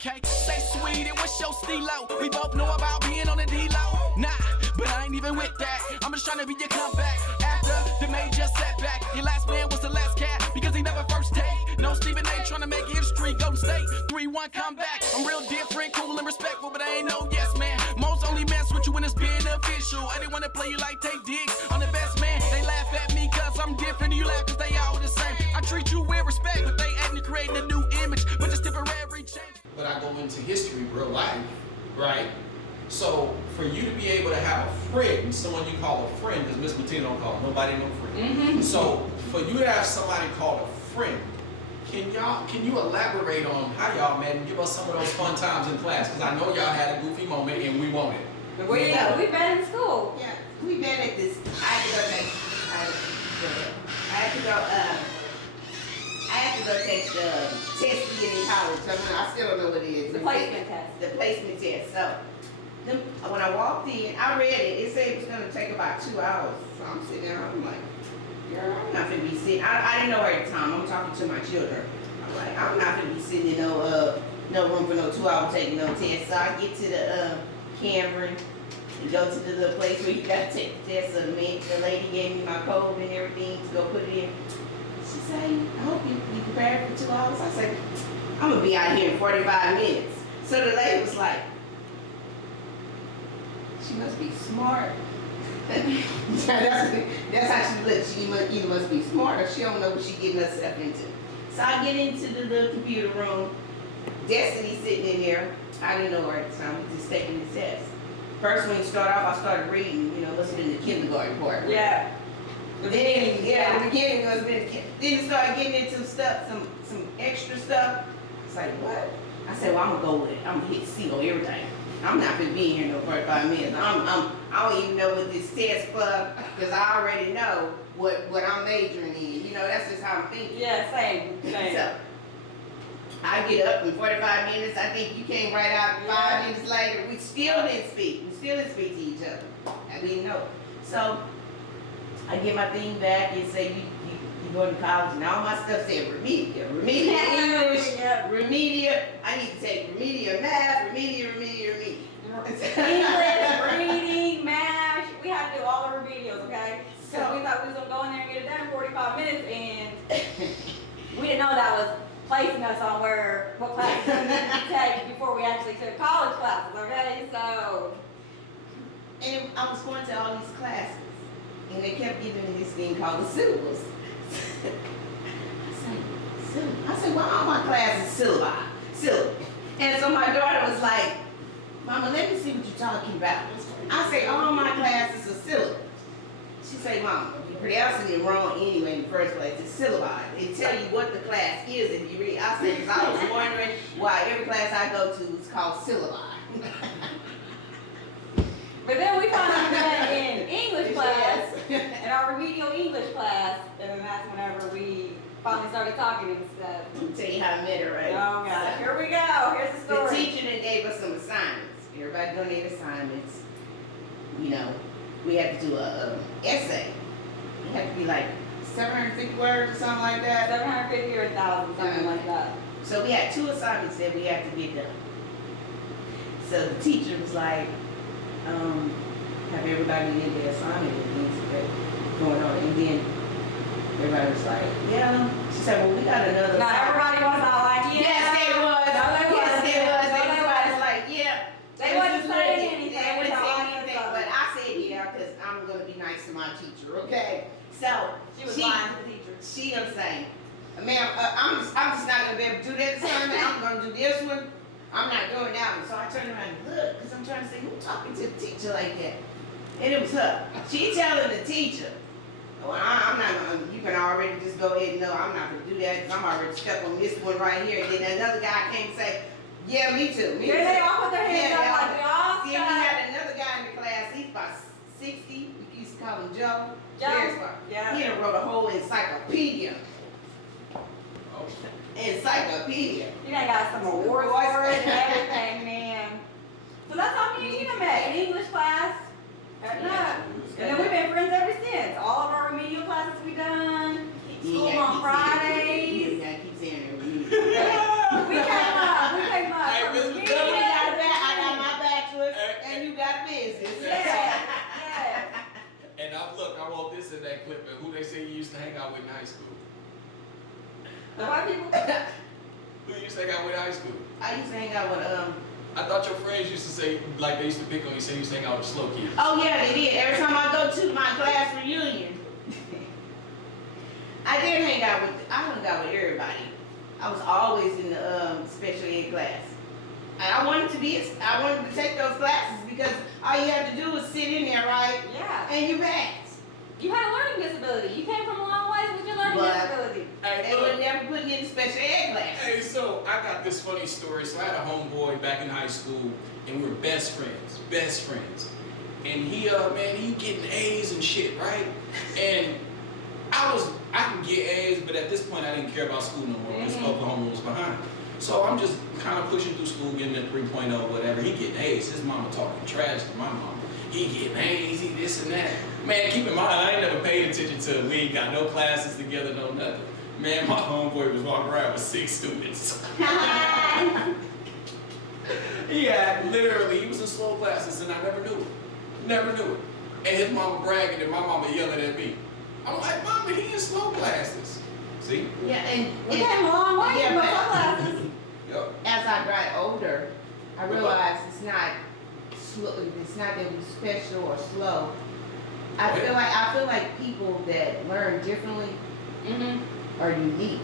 Okay, stay sweet and what's your stilo? We both know about being on the D-low. Nah, but I ain't even with that. I'm just trying to be your comeback after the major setback. Your last man was the last cat because he never first take. No Stephen A. trying to make history, Golden State 3-1 comeback. I'm real different, cool and respectful, but I ain't no yes man. Most only mess with you when it's beneficial. I didn't want to play you like take digs. I'm the best man. They laugh at me cause I'm different. You laugh cause they all the same. I treat you with respect, but they acting creating a new image, but just temporary change. But I go into history, real life, right? So for you to be able to have a friend, someone you call a friend, because Miss Martina don't call nobody no friend. So for you to have somebody called a friend, can you elaborate on how y'all met and give us some of those fun times in class? Because I know y'all had a goofy moment and we want it. We met in school. Yeah, we met at this. I had to go take the test to get in college. I still don't know what it is. The placement test. The placement test. So when I walked in, I read it. It said it was going to take about 2 hours. So I'm sitting there. I'm like, girl, I'm not going to be sitting. I didn't know her at the time. I'm talking to my children. I'm like, I'm not going to be sitting in no room for no 2 hours taking no test. So I get to the Cameron and go to the little place where you got to take the test. So the lady gave me my code and everything to go put it in. She said, I hope you prepared for 2 hours. I said, I'm going to be out here in 45 minutes. So the lady was like, she must be smart. that's how she looks. She either must be smart or she don't know what she getting herself into. So I get into the little computer room. Destiny sitting in there. I didn't know her at the time. I was just taking the test. First, when you start off, I started reading, listening to the kindergarten part. Yeah. The beginning was then start getting into stuff, some extra stuff. It's like, what? I said, well, I'm gonna go with it. I'm gonna hit C on everything. I'm not gonna be here no 45 minutes. I don't even know what this test for, because I already know what I'm majoring in. That's just how I'm thinking. Yeah, same. So I get up in 45 minutes. I think you came right out 5 minutes later. We still didn't speak. We still didn't speak to each other. I didn't know. So I get my thing back and say, you go to college, and all my stuff said remedial English, remedial. I need to take remedial math, remedial. English, reading, math. We had to do all the remedials, okay? So we thought we was gonna go in there and get it done in 45 minutes, and we didn't know that was placing us on what classes we needed to take before we actually took college classes, okay? So, and I was going to all these classes, and they kept giving me this thing called the syllabus. I said, well, all my classes syllabus. And so my daughter was like, Mama, let me see what you're talking about. I say, all my classes are syllabus. She say, Mama, you're pronouncing it wrong anyway in the first place. It's syllabi. It tell you what the class is if you read. I said, because I was wondering why every class I go to is called syllabi. but then we found out that in English class, in our remedial English class, and that's whenever we finally started talking and stuff. I'll tell you how I met her, right? Oh gosh, here we go. Here's the story. The teacher then gave us some assignments. Everybody doing their assignments. We had to do a essay. It had to be like 750 words or something like that. 750 or 1,000, something like that. So we had 2 assignments that we had to get done. So the teacher was like, have everybody did their assignment and things that going on. And then everybody was like, yeah. She said, well, we got another assignment. Not everybody was all like, yeah. Yes, they was. No, they wasn't. Yes, they was. No, they Everybody's like, yeah. They wasn't saying anything. They wasn't saying anything, but I said yeah, because I'm going to be nice to my teacher, okay? So, She was lying to the teacher. she was saying, ma'am, I'm just not going to be able to do that assignment. I'm going to do this one. I'm not doing that one. So I turned around and looked, because I'm trying to say, who's talking to the teacher like that? And it was her. She telling the teacher, well, I'm not going to, you can already just go ahead and know I'm not going to do that, because I'm already stuck on this one right here. And then another guy came and say, yeah, me too. Here they all put their hands up like we all See, we had another guy in the class, he's about 60, we used to call him Joe. Yeah. He done wrote a whole encyclopedia. Encyclopedia. You done got some awards for it and everything, man. So that's how me and Tina met, in English class. And then we've been friends ever since. All of our remedial classes we done, school on Fridays. You gotta keep saying it. We came up. that clip of who they say you used to hang out with in high school. The white people? Who you used to hang out with in high school? I used to hang out with I thought your friends used to say, like they used to pick on you, say you used to hang out with the slow kids. oh yeah, they did. Every time I go to my class reunion, I hung out with everybody. I was always in the special ed class. And I wanted to take those classes because all you had to do was sit in there, right? Yeah. And you passed. You had a learning disability. You came from a long ways with your learning But- disability. Hey, They look. would never put me in the special ed class. Hey, so I got this funny story. So I had a homeboy back in high school, and we were best friends. And he getting A's and shit, right? And I can get A's, but at this point I didn't care about school no more because Oklahoma was behind. So I'm just kind of pushing through school, getting a 3.0, whatever. He getting A's. His mama talking trash to my mama. He getting A's, he this and that. Man, keep in mind, I ain't never paid attention to it. We ain't got no classes together, no nothing. Man, my homeboy was walking around with 6 students. He was in slow classes and I never knew it. And his mama bragging and my mama yelling at me. I'm like, Mama, he in slow classes. See? Yeah, and We came a long way Yeah, from but- our classes. Yep. as I got older, I realized it's not slow. It's not that we're special or slow. I feel like people that learn differently are unique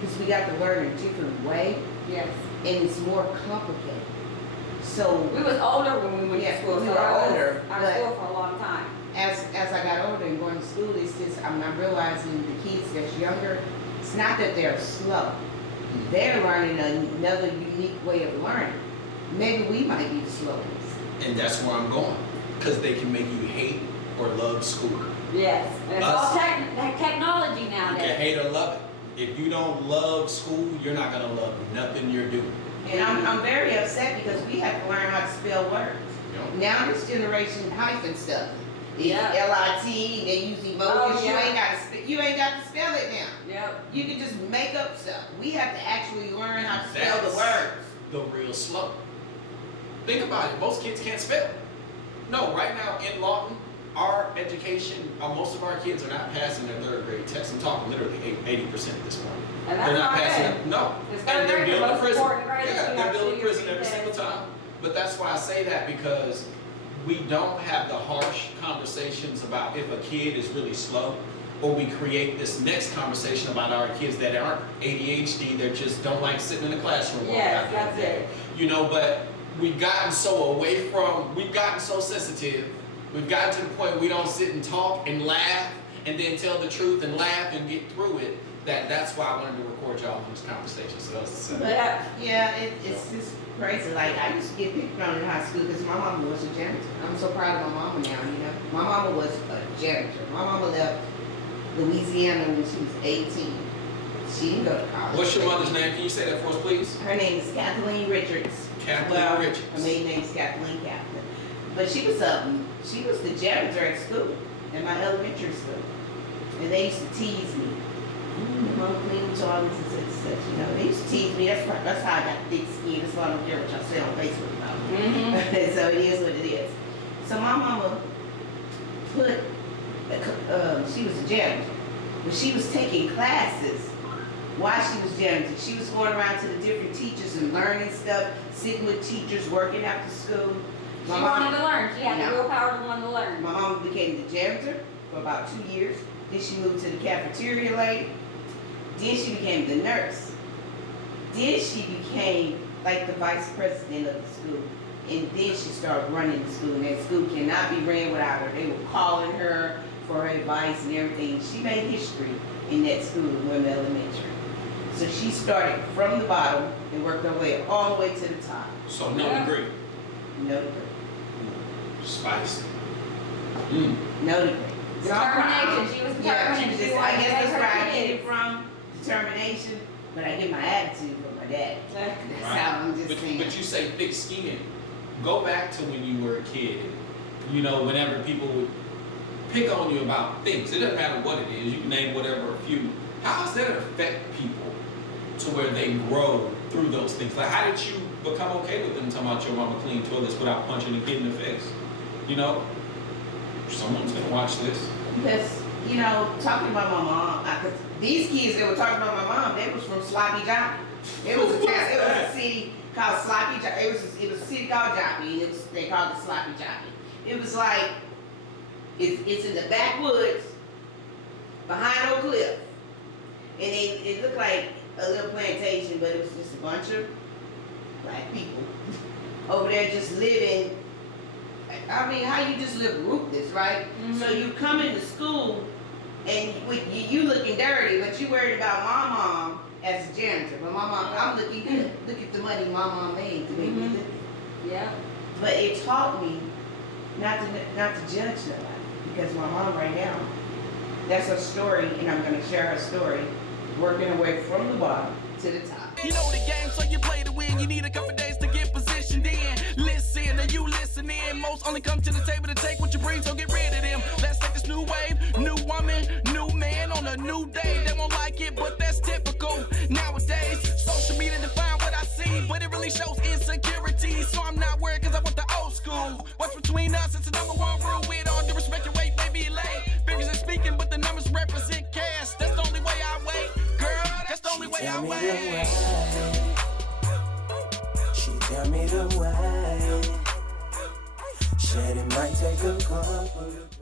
because we got to learn a different way, Yes. and it's more complicated. So We was older when we went to school. we so were I was older, out of but- school for a long time. as I got older and going to school, it's just I'm not realizing the kids that's younger. It's not that they're slow. They're learning another unique way of learning. Maybe we might be the slow ones. And that's where I'm going. Because they can make you hate or love school. Yes. And it's Us. all technology You nowadays. can hate or love it. If you don't love school, you're not going to love nothing you're doing. And I'm very upset because we have to learn how to spell words. You know? Now this generation hyphen stuff. It's Yeah. L-I-T, they use emojis. Oh, yeah. You ain't got to spell it now. Yep. You can just make up stuff. We have to actually learn how to spell the That's words. the real slow. Think about it. Most kids can't spell. No, right now in Lawton, our education, most of our kids are not passing their 3rd grade test. I'm talking literally 80% at this point. And that's They're not not passing good. it. No. It's And third they're grade, the building most prison. important grade that Yeah, you they're have to building do your prison every test. single time. But that's why I say that, because we don't have the harsh conversations about if a kid is really slow, or we create this next conversation about our kids that aren't ADHD, they just don't like sitting in the classroom. all Yes, goddamn that's day. it. You know, but we've gotten so we've gotten so sensitive, we've gotten to the point where we don't sit and talk and laugh and then tell the truth and laugh and get through it, that's why I wanted to record y'all in this conversation. So that's the same. But Yeah. yeah, it's just crazy. Like I used to get picked on in high school because my mama was a janitor. I'm so proud of my mama now. You know, my mama was a janitor. My mama left Louisiana when she was 18. She didn't go to college. What's your mother's name? Can you say that for us, please? Her name is Kathleen Richards. Kathleen Richards. Her maiden name is Kathleen Kaplan. But she was the janitor at school, in my elementary school. And they used to tease me. Mom clean toilets and such, you know. They used to tease me. That's how I got thick skin. That's why I don't care what y'all say on Facebook about me. So it is what it is. So my mama put, she was a janitor, but she was taking classes while she was janitor. She was going around to the different teachers and learning stuff, sitting with teachers, working after school. She wanted to learn. She had the willpower to want to learn. My mom became the janitor for about 2 years. Then she moved to the cafeteria lady. Then she became the nurse. Then she became like the vice president of the school. And then she started running the school. And that school cannot be ran without her. They were calling her for her advice and everything. She made history in that school in Wim Elementary. So she started from the bottom and worked her way all the way to the top. So no degree. No degree. Spicy. No degree. Determination. She was Yeah, determined. she She just, I wanted to guess make that's where I her get it kids. from, determination, but I get my attitude from my dad. That's how I'm just saying. But you say thick skin. Go back to when you were a kid. You know, whenever people would pick on you about things, it doesn't matter what it is. You can name whatever a few. How does that affect people to where they grow through those things? Like, how did you become okay with them talking about your mama clean toilets without punching a kid in the face? You know, someone's gonna watch this. Because you know, talking about my mom. Cause these kids that were talking about my mom, they was from Sloppy Joppy. It was a town. It was a city called Sloppy Joppy. It was a city called Joppy. They called it Sloppy Joppy. It was like it's in the backwoods behind Oak Cliff, and it looked like a little plantation, but it was just a bunch of black people over there just living. I mean, how you just live ruthless, right? Mm-hmm. So you come into school and you looking dirty, but you worried about my mom as a janitor. But my mom, I'm looking good. Look at the money my mom made to make me look. Yeah. But it taught me not to judge nobody, because my mom right now, that's her story, and I'm gonna share her story, working her way from the bottom to the top. You know the game, so you play to win. You need a couple days to get positioned in. Listen, now you listen in. Most only come to the table to take what you bring, so get rid of them. Let's take this new wave, new woman, new man on a new day. They won't like it, but that's typical. Nowadays, social media define what I see, but it really shows insecurity. So I'm not worried, cause I want the old school. What's between us? It's the #1 rule. With all due respect, your weight may be late. Figures are speaking, but the numbers represent cash. That's the only way I wait. Girl, that's the only way I wait. She tell me the way. Said it might take a couple.